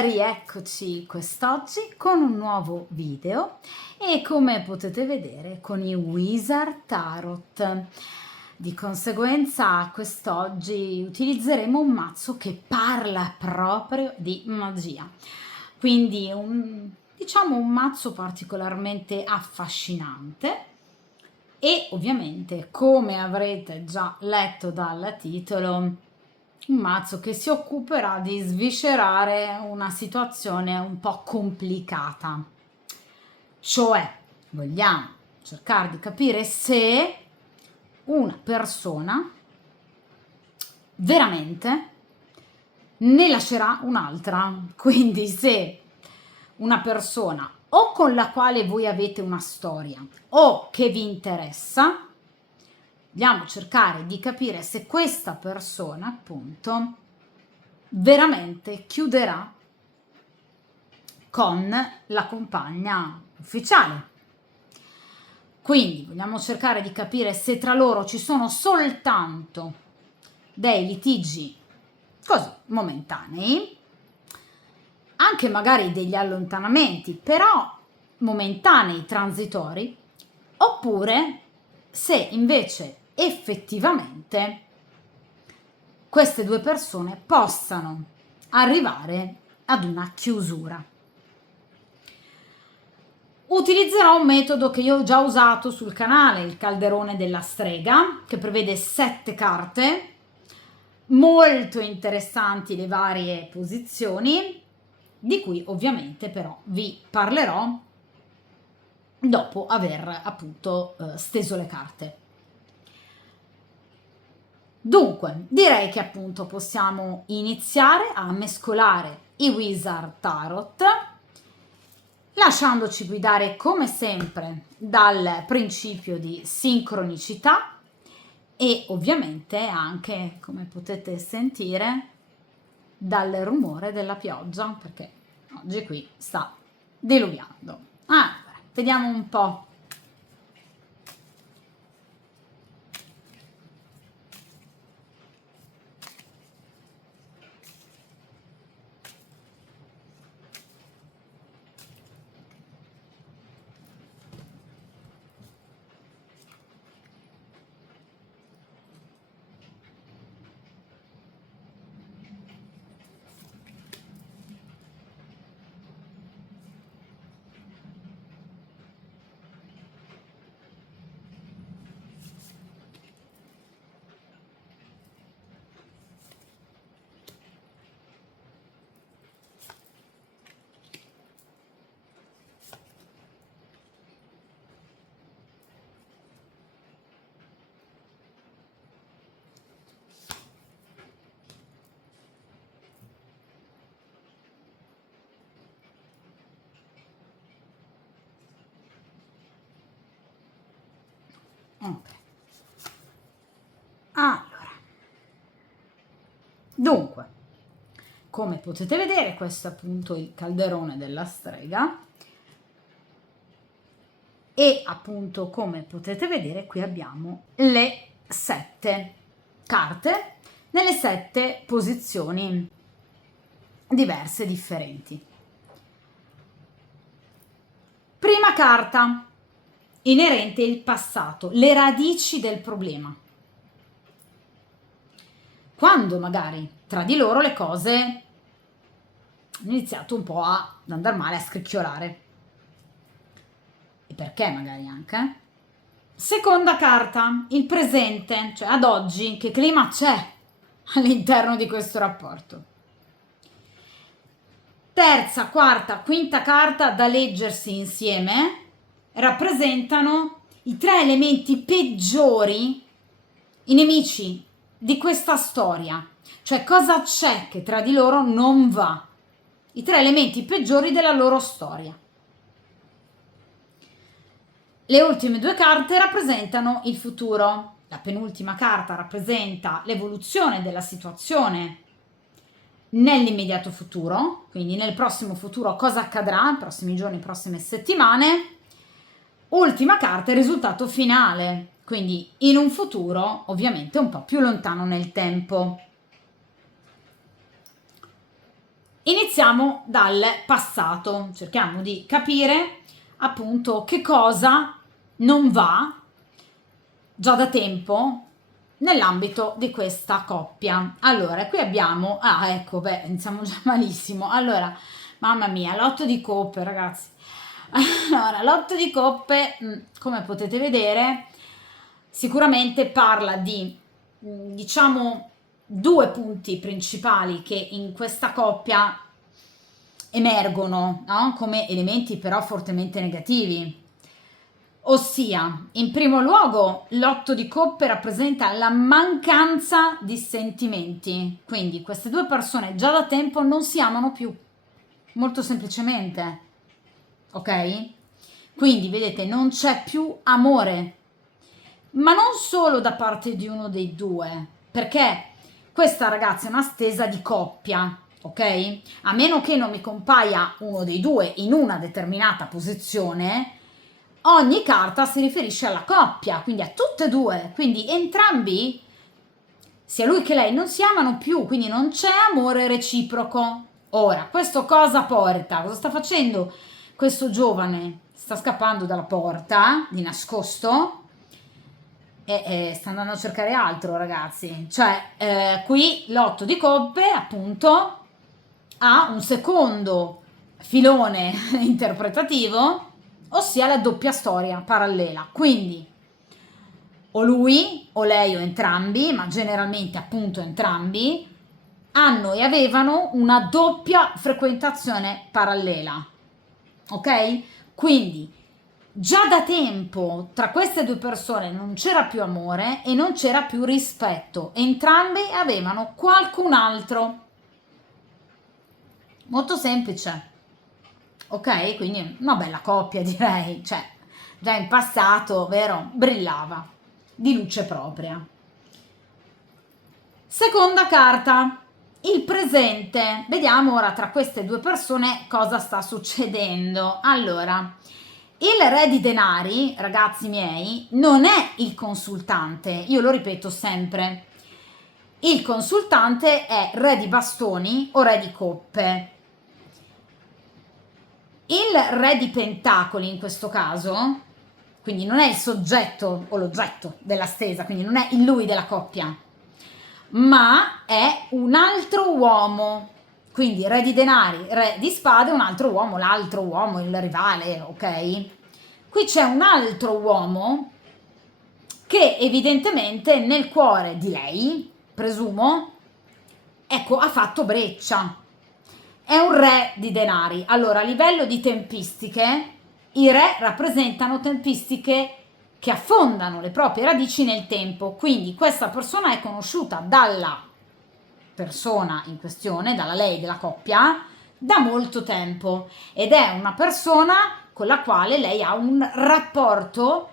rieccoci quest'oggi con un nuovo video e come potete vedere con i Wizard Tarot. Di conseguenza quest'oggi utilizzeremo un mazzo che parla proprio di magia, quindi diciamo un mazzo particolarmente affascinante e ovviamente, come avrete già letto dal titolo, un mazzo che si occuperà di sviscerare una situazione un po' complicata. Cioè, vogliamo cercare di capire se una persona veramente ne lascerà un'altra. Quindi se una persona o con la quale voi avete una storia o che vi interessa, dobbiamo cercare di capire se questa persona appunto veramente chiuderà con la compagna ufficiale. Quindi vogliamo cercare di capire se tra loro ci sono soltanto dei litigi così momentanei, anche magari degli allontanamenti, però momentanei, transitori, oppure se invece effettivamente queste due persone possano arrivare ad una chiusura. Utilizzerò un metodo che io ho già usato sul canale, il calderone della strega, che prevede 7 carte, molto interessanti le varie posizioni, di cui ovviamente però vi parlerò dopo aver appunto steso le carte. Dunque, direi che appunto possiamo iniziare a mescolare i Wizard Tarot, lasciandoci guidare come sempre dal principio di sincronicità e ovviamente anche, come potete sentire, dal rumore della pioggia, perché oggi qui sta diluviando. Allora, vediamo un po'. Okay. Allora, dunque, come potete vedere, questo è appunto il calderone della strega e appunto come potete vedere qui abbiamo le 7 carte nelle 7 posizioni diverse, differenti. Prima carta, inerente il passato, le radici del problema. Quando magari tra di loro le cose hanno iniziato un po' ad andare male, a scricchiolare. E perché magari anche? Seconda carta, il presente, cioè ad oggi, che clima c'è all'interno di questo rapporto. Terza, quarta, quinta carta da leggersi insieme rappresentano i 3 elementi peggiori, i nemici di questa storia, cioè cosa c'è che tra di loro non va, i 3 elementi peggiori della loro storia. Le ultime 2 carte rappresentano il futuro, la penultima carta rappresenta l'evoluzione della situazione nell'immediato futuro, quindi nel prossimo futuro cosa accadrà, nei prossimi giorni, prossime settimane. Ultima carta, il risultato finale, quindi in un futuro ovviamente un po' più lontano nel tempo. iniziamo dal passato, cerchiamo di capire appunto che cosa non va già da tempo nell'ambito di questa coppia. Allora, qui abbiamo, ecco, beh, iniziamo già malissimo. Allora, mamma mia, l'otto di coppe, ragazzi. Allora, l'otto di coppe, come potete vedere, sicuramente parla di, diciamo, due punti principali che in questa coppia emergono, no? Come elementi però fortemente negativi. Ossia, in primo luogo, l'otto di coppe rappresenta la mancanza di sentimenti. Quindi queste due persone già da tempo non si amano più, molto semplicemente. Ok? Quindi, vedete, non c'è più amore, ma non solo da parte di uno dei due, perché questa ragazza è una stesa di coppia, ok? A meno che non mi compaia uno dei due in una determinata posizione, ogni carta si riferisce alla coppia, quindi a tutte e due, quindi entrambi, sia lui che lei, non si amano più, quindi non c'è amore reciproco. Ora, questo cosa porta? Cosa sta facendo questo giovane? Sta scappando dalla porta di nascosto e sta andando a cercare altro, ragazzi. Cioè, qui l'otto di coppe, appunto, ha un secondo filone interpretativo, ossia la doppia storia parallela. Quindi o lui o lei o entrambi, ma generalmente appunto entrambi, hanno e avevano una doppia frequentazione parallela. Ok? Quindi già da tempo tra queste due persone non c'era più amore e non c'era più rispetto. Entrambi avevano qualcun altro. Molto semplice. Ok? Quindi una bella coppia, direi. Cioè, già in passato, vero? Brillava di luce propria. Seconda carta, il presente. Vediamo ora tra queste due persone cosa sta succedendo. Allora, il re di denari, ragazzi miei, non è il consultante, io lo ripeto sempre. Il consultante è re di bastoni o re di coppe. Il re di pentacoli in questo caso, quindi non è il soggetto o l'oggetto della stesa, quindi non è il lui della coppia, ma è un altro uomo. Quindi re di denari, re di spade, un altro uomo, l'altro uomo, il rivale, ok? Qui c'è un altro uomo che evidentemente nel cuore di lei, presumo, ecco, ha fatto breccia. È un re di denari. Allora, a livello di tempistiche, i re rappresentano tempistiche che affondano le proprie radici nel tempo. Quindi questa persona è conosciuta dalla persona in questione, dalla lei della coppia, da molto tempo ed è una persona con la quale lei ha un rapporto,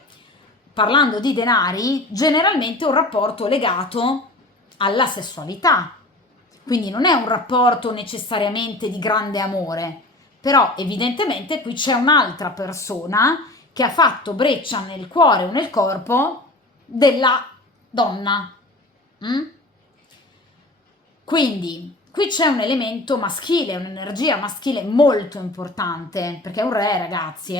parlando di denari, generalmente un rapporto legato alla sessualità. Quindi non è un rapporto necessariamente di grande amore, però evidentemente qui c'è un'altra persona che ha fatto breccia nel cuore o nel corpo della donna. Quindi qui c'è un elemento maschile, un'energia maschile molto importante, perché è un re, ragazzi,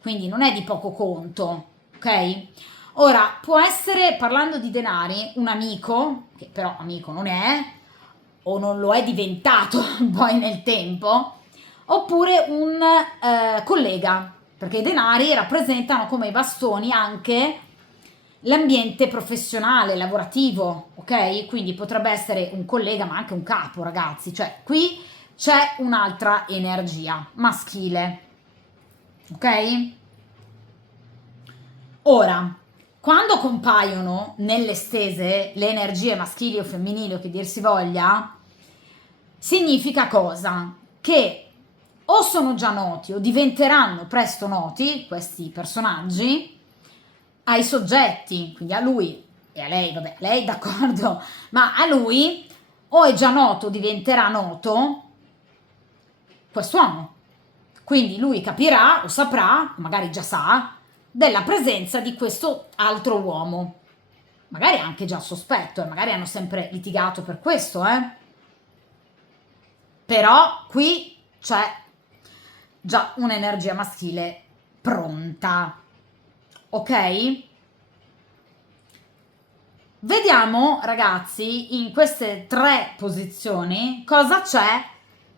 quindi non è di poco conto, ok? Ora, può essere, parlando di denari, un amico, che però amico non è, o non lo è diventato poi nel tempo, oppure un collega, perché i denari rappresentano come i bastoni anche l'ambiente professionale, lavorativo, ok? Quindi potrebbe essere un collega ma anche un capo, ragazzi, cioè qui c'è un'altra energia maschile, ok? Ora, quando compaiono nelle stese le energie maschili o femminili o che dir si voglia, significa cosa? Che o sono già noti o diventeranno presto noti questi personaggi ai soggetti, quindi a lui e a lei, vabbè, lei d'accordo, ma a lui o è già noto, diventerà noto quest'uomo. Quindi lui capirà o saprà, magari già sa, della presenza di questo altro uomo. Magari anche già sospetto, magari hanno sempre litigato per questo, però qui c'è già un'energia maschile pronta, ok? Vediamo, ragazzi, in queste 3 posizioni cosa c'è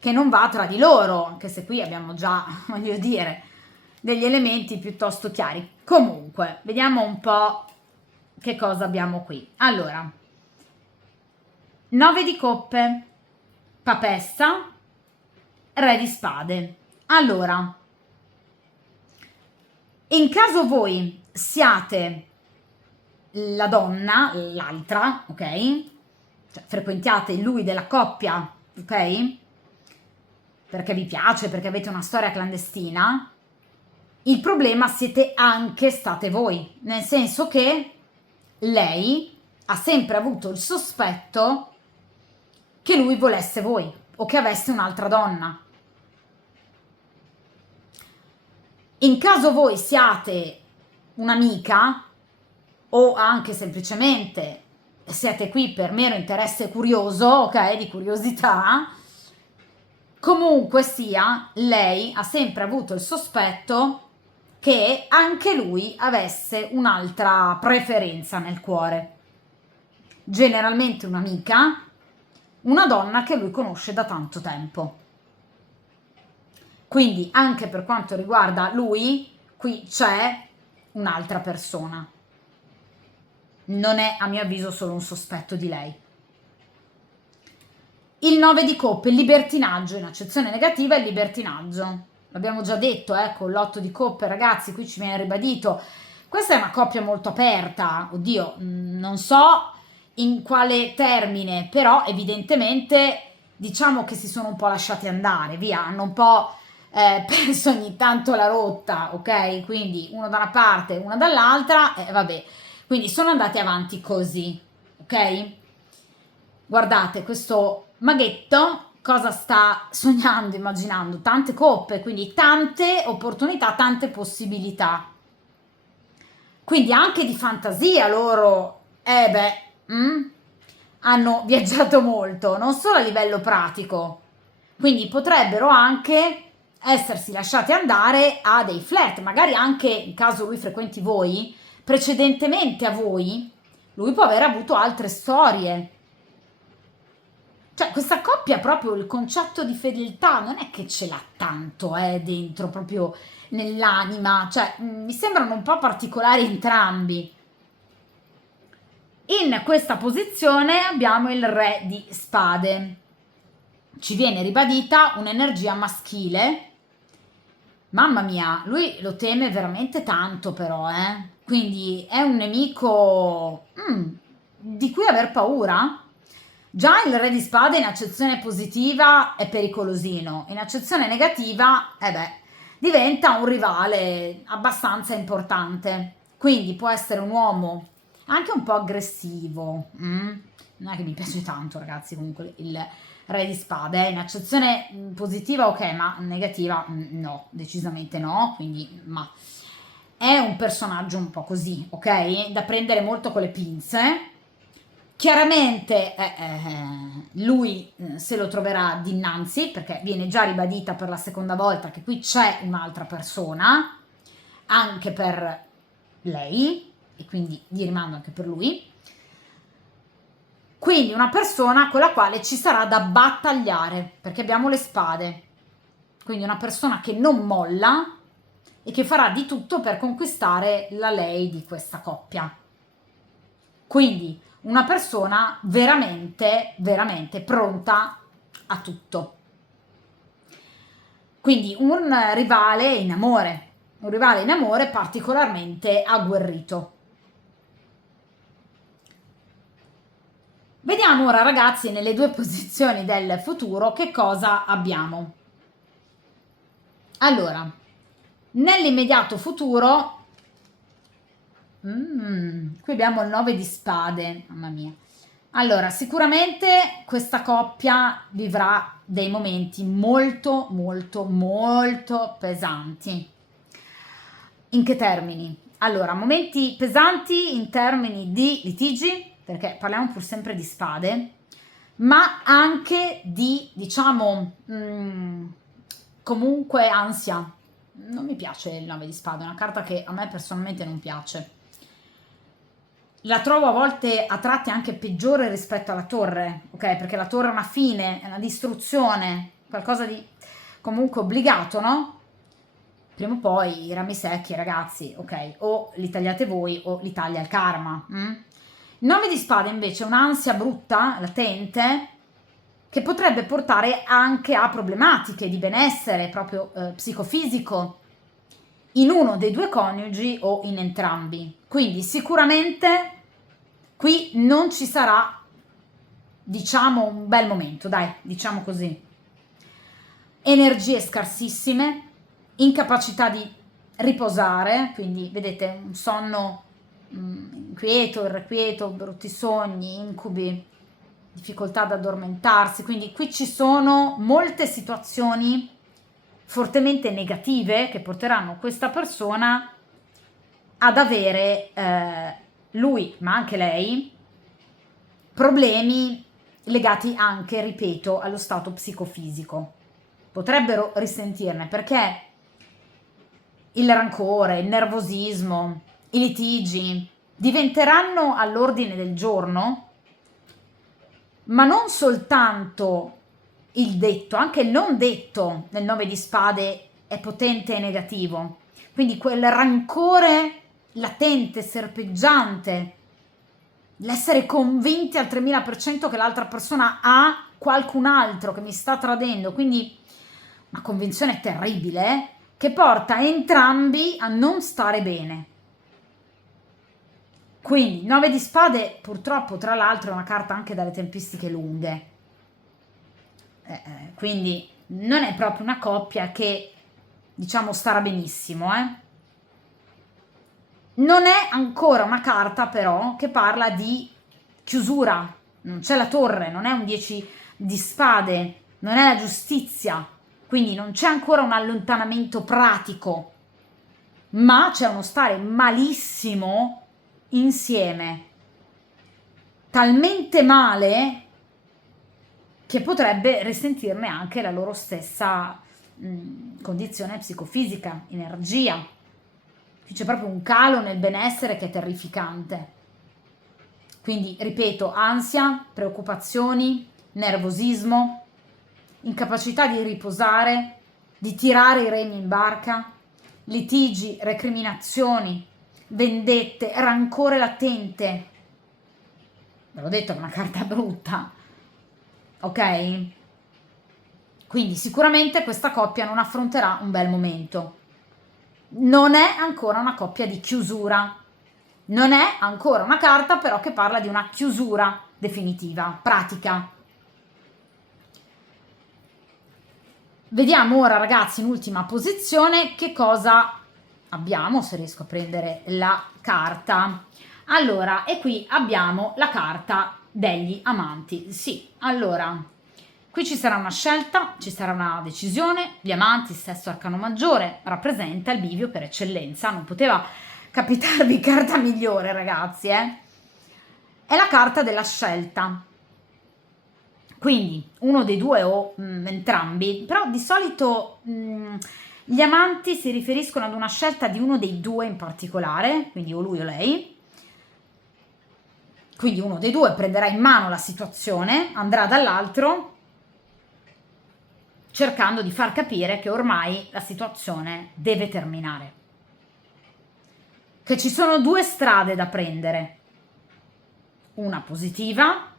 che non va tra di loro, anche se qui abbiamo già, voglio dire, degli elementi piuttosto chiari. Comunque, vediamo un po' che cosa abbiamo qui. Allora, 9 di coppe, papessa, re di spade. Allora, in caso voi siate la donna, l'altra, ok? Cioè, frequentiate lui della coppia, ok? Perché vi piace, perché avete una storia clandestina, il problema siete anche state voi, nel senso che lei ha sempre avuto il sospetto che lui volesse voi o che avesse un'altra donna. In caso voi siate un'amica o anche semplicemente siete qui per mero interesse curioso, ok, di curiosità, comunque sia, lei ha sempre avuto il sospetto che anche lui avesse un'altra preferenza nel cuore. Generalmente un'amica, una donna che lui conosce da tanto tempo. Quindi anche per quanto riguarda lui, qui c'è un'altra persona. Non è, a mio avviso, solo un sospetto di lei. Il 9 di coppe, il libertinaggio, in accezione negativa è il libertinaggio. L'abbiamo già detto, con l'8 di coppe, ragazzi, qui ci viene ribadito. Questa è una coppia molto aperta, oddio, non so in quale termine, però evidentemente diciamo che si sono un po' lasciati andare, via, hanno un po' perso ogni tanto la rotta, ok? Quindi uno da una parte, una dall'altra, e vabbè, quindi sono andati avanti così, ok? Guardate, questo maghetto cosa sta sognando, immaginando? Tante coppe, quindi tante opportunità, tante possibilità. Quindi anche di fantasia loro, hanno viaggiato molto, non solo a livello pratico. Quindi potrebbero anche essersi lasciati andare a dei flirt, magari anche in caso lui frequenti voi, precedentemente a voi, lui può aver avuto altre storie. Cioè, questa coppia proprio il concetto di fedeltà non è che ce l'ha tanto dentro, proprio nell'anima, cioè mi sembrano un po' particolari entrambi. In questa posizione abbiamo il re di spade. Ci viene ribadita un'energia maschile. Mamma mia, lui lo teme veramente tanto però, quindi è un nemico di cui aver paura. Già il re di spade in accezione positiva è pericolosino, in accezione negativa, diventa un rivale abbastanza importante. Quindi può essere un uomo anche un po' aggressivo. Non è che mi piace tanto, ragazzi, comunque il re di spade. In accezione positiva ok, ma negativa no, decisamente no, quindi ma è un personaggio un po' così, ok? Da prendere molto con le pinze. Chiaramente lui se lo troverà dinanzi perché viene già ribadita per la seconda volta che qui c'è un'altra persona anche per lei e quindi di rimando anche per lui, quindi una persona con la quale ci sarà da battagliare perché abbiamo le spade, quindi una persona che non molla e che farà di tutto per conquistare la lei di questa coppia. Quindi una persona veramente, veramente pronta a tutto. Quindi un rivale in amore particolarmente agguerrito. Vediamo ora, ragazzi, nelle 2 posizioni del futuro che cosa abbiamo. Allora, nell'immediato futuro qui abbiamo il 9 di spade, mamma mia. Allora, sicuramente questa coppia vivrà dei momenti molto, molto, molto pesanti. In che termini? Allora, momenti pesanti in termini di litigi, perché parliamo pur sempre di spade, ma anche di, diciamo, comunque ansia. Non mi piace il 9 di spade, è una carta che a me personalmente non piace. La trovo a volte a tratti anche peggiore rispetto alla torre, ok? Perché la torre è una fine, è una distruzione, qualcosa di comunque obbligato, no? Prima o poi i rami secchi, ragazzi, ok? O li tagliate voi o li taglia il karma. Il 9 di spade invece è un'ansia brutta, latente, che potrebbe portare anche a problematiche di benessere proprio psicofisico in uno dei due coniugi o in entrambi. Quindi sicuramente qui non ci sarà, diciamo, un bel momento, dai, diciamo così. Energie scarsissime, incapacità di riposare, quindi vedete un sonno inquieto, irrequieto, brutti sogni, incubi, difficoltà ad addormentarsi, quindi qui ci sono molte situazioni fortemente negative che porteranno questa persona ad avere, lui ma anche lei, problemi legati anche, ripeto, allo stato psicofisico. Potrebbero risentirne perché il rancore, il nervosismo, i litigi diventeranno all'ordine del giorno, ma non soltanto il detto, anche il non detto nel 9 di spade è potente e negativo. Quindi quel rancore latente, serpeggiante, l'essere convinti al 3000% che l'altra persona ha qualcun altro che mi sta tradendo, quindi una convinzione terribile, che porta entrambi a non stare bene. Quindi 9 di spade purtroppo tra l'altro è una carta anche dalle tempistiche lunghe, quindi non è proprio una coppia che, diciamo, starà benissimo, Non è ancora una carta però che parla di chiusura, non c'è la torre, non è un 10 di spade, non è la giustizia, quindi non c'è ancora un allontanamento pratico, ma c'è uno stare malissimo insieme, talmente male che potrebbe risentirne anche la loro stessa condizione psicofisica, energia. Qui c'è proprio un calo nel benessere che è terrificante. Quindi, ripeto, ansia, preoccupazioni, nervosismo, incapacità di riposare, di tirare i remi in barca, litigi, recriminazioni, vendette, rancore latente. Ve l'ho detto, è una carta brutta, ok? Quindi sicuramente questa coppia non affronterà un bel momento. Non è ancora una coppia di chiusura, non è ancora una carta però che parla di una chiusura definitiva, pratica. Vediamo ora, ragazzi, in ultima posizione che cosa abbiamo, se riesco a prendere la carta. Allora, e qui abbiamo la carta degli amanti. Sì, allora, qui ci sarà una scelta, ci sarà una decisione. Gli amanti, il sesto arcano maggiore, rappresenta il bivio per eccellenza. Non poteva capitarvi carta migliore, ragazzi, È la carta della scelta. Quindi uno dei due o entrambi, però di solito gli amanti si riferiscono ad una scelta di uno dei due in particolare, quindi o lui o lei. Quindi uno dei due prenderà in mano la situazione, andrà dall'altro cercando di far capire che ormai la situazione deve terminare. Che ci sono due strade da prendere, una positiva,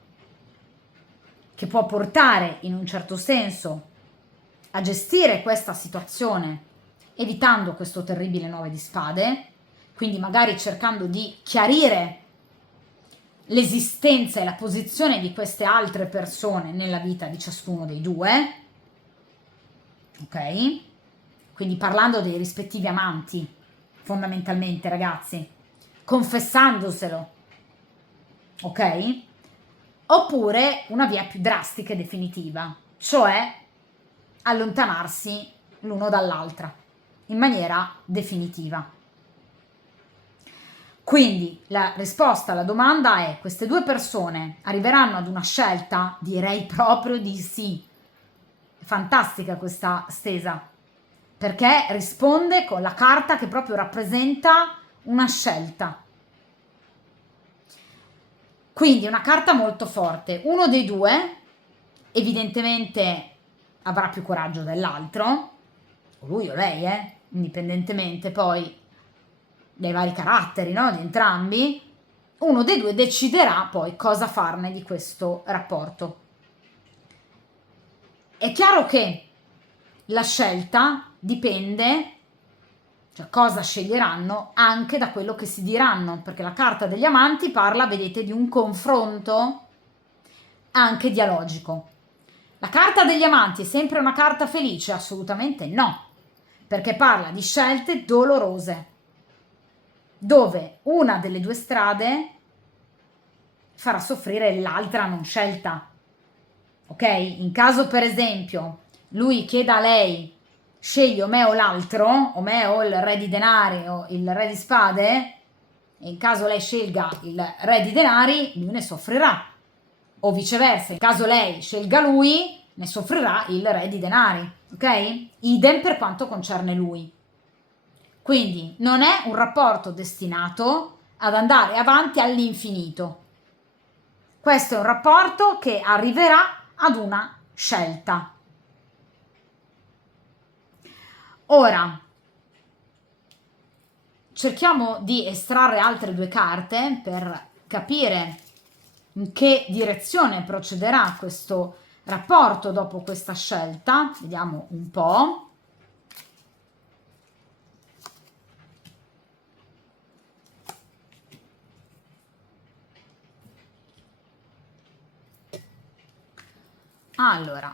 che può portare in un certo senso a gestire questa situazione evitando questo terribile 9 di spade, quindi magari cercando di chiarire l'esistenza e la posizione di queste altre persone nella vita di ciascuno dei due, ok? Quindi parlando dei rispettivi amanti, fondamentalmente, ragazzi, confessandoselo, ok? Oppure una via più drastica e definitiva, cioè allontanarsi l'uno dall'altra in maniera definitiva. Quindi la risposta alla domanda è: queste due persone arriveranno ad una scelta? Direi proprio di sì. È fantastica questa stesa, perché risponde con la carta che proprio rappresenta una scelta. Quindi è una carta molto forte. Uno dei due evidentemente avrà più coraggio dell'altro, o lui o lei, indipendentemente poi dai vari caratteri, no, di entrambi. Uno dei due deciderà poi cosa farne di questo rapporto. È chiaro che la scelta dipende, cioè cosa sceglieranno, anche da quello che si diranno, perché la carta degli amanti parla, vedete, di un confronto anche dialogico. La carta degli amanti è sempre una carta felice? Assolutamente no, perché parla di scelte dolorose, dove una delle due strade farà soffrire l'altra non scelta. Ok? In caso, per esempio, lui chieda a lei: scegli o me o l'altro, o me o il re di denari o il re di spade, e in caso lei scelga il re di denari, lui ne soffrirà. O viceversa, in caso lei scelga lui, ne soffrirà il re di denari. Ok? Idem per quanto concerne lui. Quindi non è un rapporto destinato ad andare avanti all'infinito. Questo è un rapporto che arriverà ad una scelta. Ora, cerchiamo di estrarre altre due carte per capire in che direzione procederà questo rapporto dopo questa scelta. Vediamo un po'. Allora,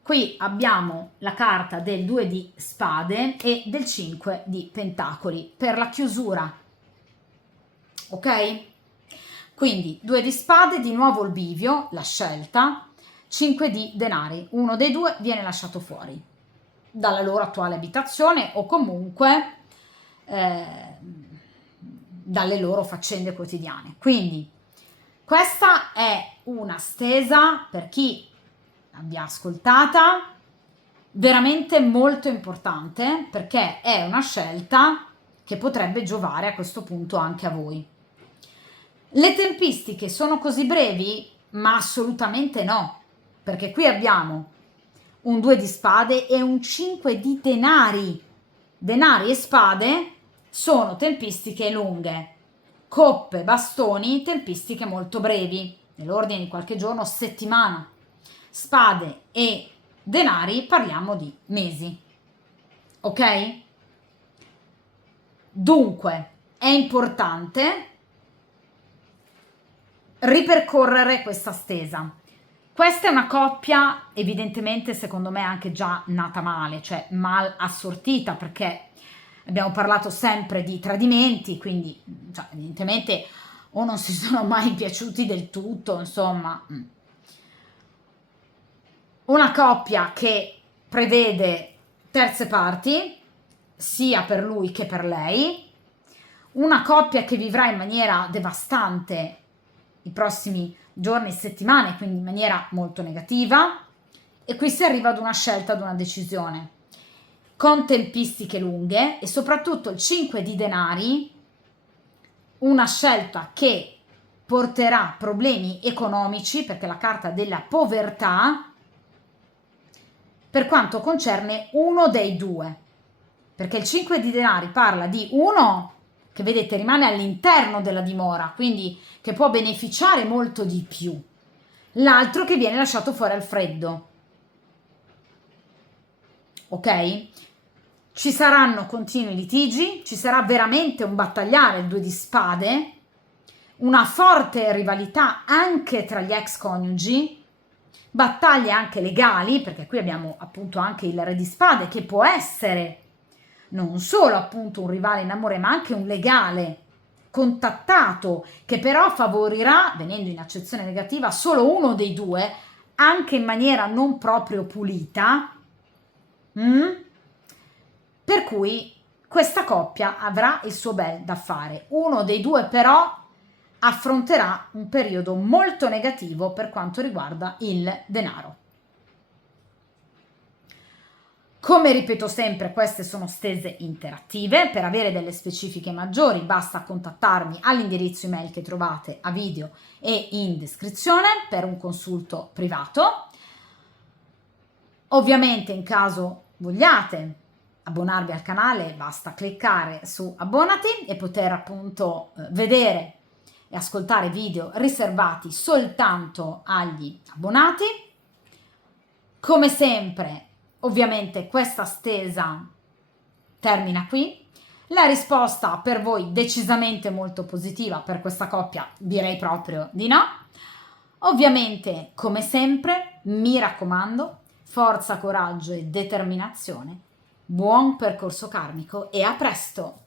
qui abbiamo la carta del 2 di spade e del 5 di pentacoli per la chiusura. Ok? Quindi 2 di spade, di nuovo il bivio, la scelta, 5 di denari. Uno dei due viene lasciato fuori dalla loro attuale abitazione o comunque dalle loro faccende quotidiane. Quindi questa è una stesa, per chi abbia ascoltata, veramente molto importante, perché è una scelta che potrebbe giovare a questo punto anche a voi. Le tempistiche sono così brevi? Ma assolutamente no, perché qui abbiamo un 2 di spade e un 5 di denari. Denari e spade sono tempistiche lunghe. Coppe, bastoni, tempistiche molto brevi, nell'ordine di qualche giorno, settimana. Spade e denari parliamo di mesi. Ok? Dunque, è importante ripercorrere questa stesa. Questa è una coppia evidentemente, secondo me, anche già nata male, cioè mal assortita, perché abbiamo parlato sempre di tradimenti, quindi cioè, evidentemente o non si sono mai piaciuti del tutto, insomma. Una coppia che prevede terze parti, sia per lui che per lei, una coppia che vivrà in maniera devastante i prossimi giorni e settimane, quindi in maniera molto negativa, e qui si arriva ad una scelta, ad una decisione, con tempistiche lunghe e soprattutto il 5 di denari, una scelta che porterà problemi economici, perché la carta della povertà, per quanto concerne uno dei due, perché il 5 di denari parla di uno che, vedete, rimane all'interno della dimora, quindi che può beneficiare molto di più, l'altro che viene lasciato fuori al freddo. Ok? Ci saranno continui litigi, ci sarà veramente un battagliare, il 2 di spade, una forte rivalità anche tra gli ex coniugi, battaglie anche legali, perché qui abbiamo appunto anche il re di spade che può essere non solo appunto un rivale in amore, ma anche un legale contattato, che però favorirà, venendo in accezione negativa, solo uno dei due, anche in maniera non proprio pulita. Per cui questa coppia avrà il suo bel da fare. Uno dei due però affronterà un periodo molto negativo per quanto riguarda il denaro. Come ripeto sempre, queste sono stese interattive. Per avere delle specifiche maggiori basta contattarmi all'indirizzo email che trovate a video e in descrizione per un consulto privato. Ovviamente, in caso vogliate abbonarvi al canale, basta cliccare su abbonati e poter appunto vedere e ascoltare video riservati soltanto agli abbonati. Come sempre, ovviamente questa stesa termina qui. La risposta per voi decisamente molto positiva, per questa coppia direi proprio di no. Ovviamente, come sempre, mi raccomando, forza, coraggio e determinazione. Buon percorso karmico e a presto!